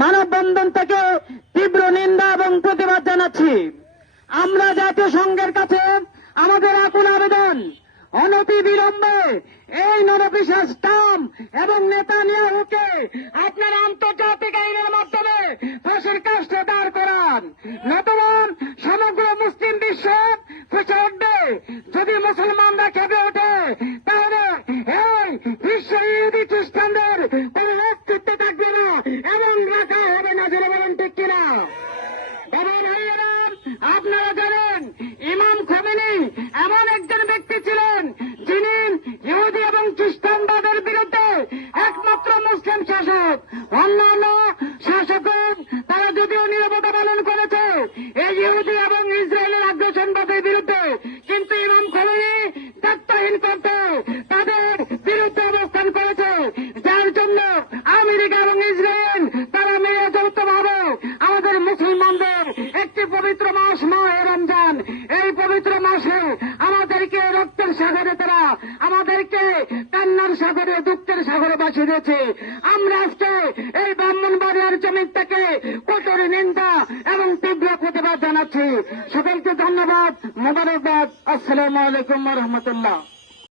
মানববন্ধন থেকে তীব্র নিন্দা এবং প্রতিবাদ জানাচ্ছি। আমরা জাতীয় সংঘের কাছে আমাদের আকুল আবেদন, অনতি বিলম্বে এই নরপিশাচ ট্রাম্প এবং নেতানিয়াহুকে আপনার আন্তর্জাতিক আইনের মাধ্যমে ফাঁসির কাস্টে দাঁড় করান, নতুবা সমগ্র মুসলিম বিশ্ব ফেসে উঠবে। যদি মুসলমানরা খেপে ওঠে তাহলে এই বিশ্ব ইহুদি খ্রিস্টানদের কোন অস্তিত্ব থাকবে না এবং রাখা হবে না। যারা বলেন ঠিক কিনা? বাবা ভাইয়েরা, আপনারা জানেন ইমাম খোমেনি এমন একজন ব্যক্তি ছিলেন যিনি ইহুদি এবং খ্রিস্টানবাদের বিরুদ্ধে একমাত্র মুসলিম শাসক। অন্যান্য শাসকও তারা যদিও নীরবতা পালন করেছে এই ইহুদি এবং ইসরায়েলের আগ্রাসনবাদের বিরুদ্ধে, কিন্তু ইমাম খোমেনি দায়িত্বহীন করতে তাদের বিরুদ্ধে অবস্থান করেছে, যার জন্য আমেরিকা এবং ইসরায়েল তারা মিলে যৌথভাবে আমাদের মুসলমানদের একটি পবিত্র মাস মাহে রমজান, এই পবিত্র মাসে আমাদেরকে রক্তের সাগরে তারা আমাদেরকে কান্নার সাগরে দুঃখের সাগরে ভাসিয়ে দিয়েছে। আমরা আজকে এই ব্রাহ্মণবাড়িয়ার জমি থেকে কঠোর নিন্দা এবং তীব্র প্রতিবাদ জানাচ্ছি। সকলকে ধন্যবাদ, মোবারকবাদ। আসসালামু আলাইকুম ওয়া রাহমাতুল্লাহ।